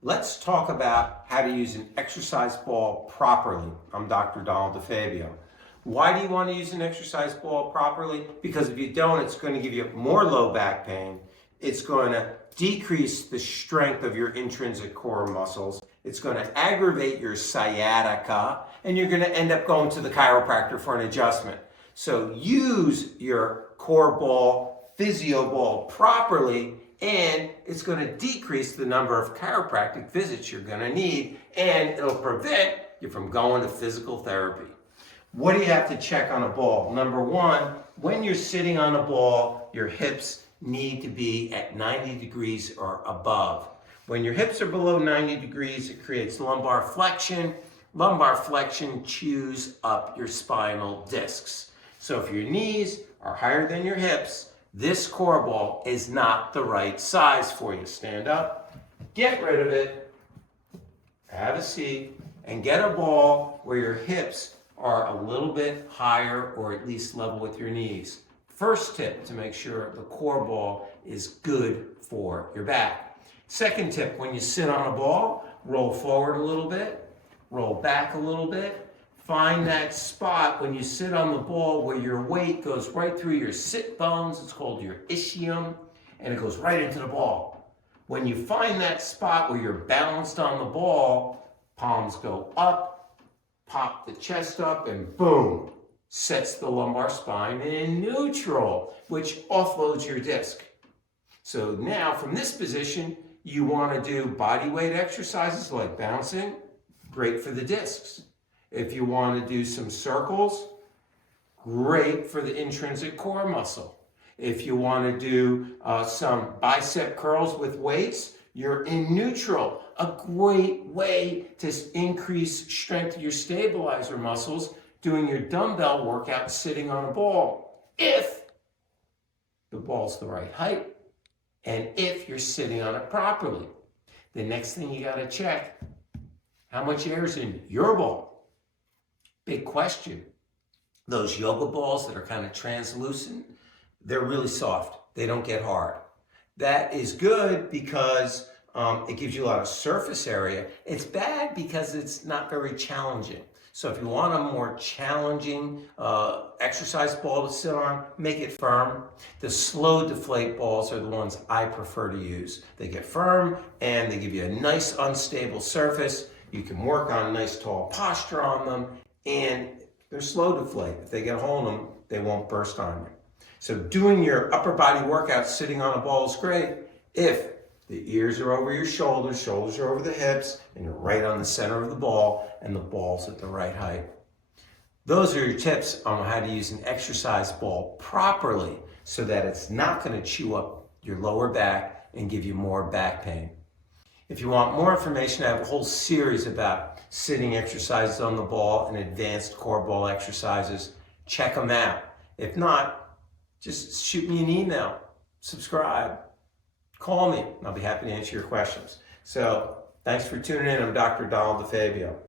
Let's talk about how to use an exercise ball properly. I'm Dr. Donald DeFabio. Why do you want to use an exercise ball properly? Because if you don't, it's going to give you more low back pain. It's going to decrease the strength of your intrinsic core muscles. It's going to aggravate your sciatica, and you're going to end up going to the chiropractor for an adjustment. So use your core ball, physio ball properly, and it's going to decrease the number of chiropractic visits you're going to need, and it'll prevent you from going to physical therapy. What do you have to check on a ball? Number one, when you're sitting on a ball, your hips need to be at 90 degrees or above. When your hips are below 90 degrees, it creates lumbar flexion. Lumbar flexion chews up your spinal discs. So if your knees are higher than your hips, this core ball is not the right size for you. Stand up, get rid of it, have a seat, and get a ball where your hips are a little bit higher or at least level with your knees. First tip to make sure the core ball is good for your back. Second tip, when you sit on a ball, roll forward a little bit, roll back a little bit. Find that spot when you sit on the ball where your weight goes right through your sit bones. It's called your ischium, and it goes right into the ball. When you find that spot where you're balanced on the ball, palms go up, pop the chest up, and boom, sets the lumbar spine in neutral, which offloads your disc. So now from this position, you want to do body weight exercises like bouncing, great for the discs. If you want to do some circles, great for the intrinsic core muscle. If you want to do some bicep curls with weights, you're in neutral. A great way to increase strength of your stabilizer muscles, doing your dumbbell workout sitting on a ball. If the ball's the right height and if you're sitting on it properly. The next thing you got to check, how much air is in your ball? Big question. Those yoga balls that are kind of translucent, they're really soft. They don't get hard. That is good because it gives you a lot of surface area. It's bad because it's not very challenging. So if you want a more challenging exercise ball to sit on, make it firm. The slow deflate balls are the ones I prefer to use. They get firm and they give you a nice unstable surface. You can work on a nice tall posture on them, and they're slow deflate. If they get a hole in them, they won't burst on you. So doing your upper body workout sitting on a ball is great if the ears are over your shoulders, shoulders are over the hips, and you're right on the center of the ball, and the ball's at the right height. Those are your tips on how to use an exercise ball properly so that it's not going to chew up your lower back and give you more back pain. If you want more information, I have a whole series about sitting exercises on the ball and advanced core ball exercises. Check them out. If not, just shoot me an email, subscribe, call me, and I'll be happy to answer your questions. So thanks for tuning in. I'm Dr. Donald DeFabio.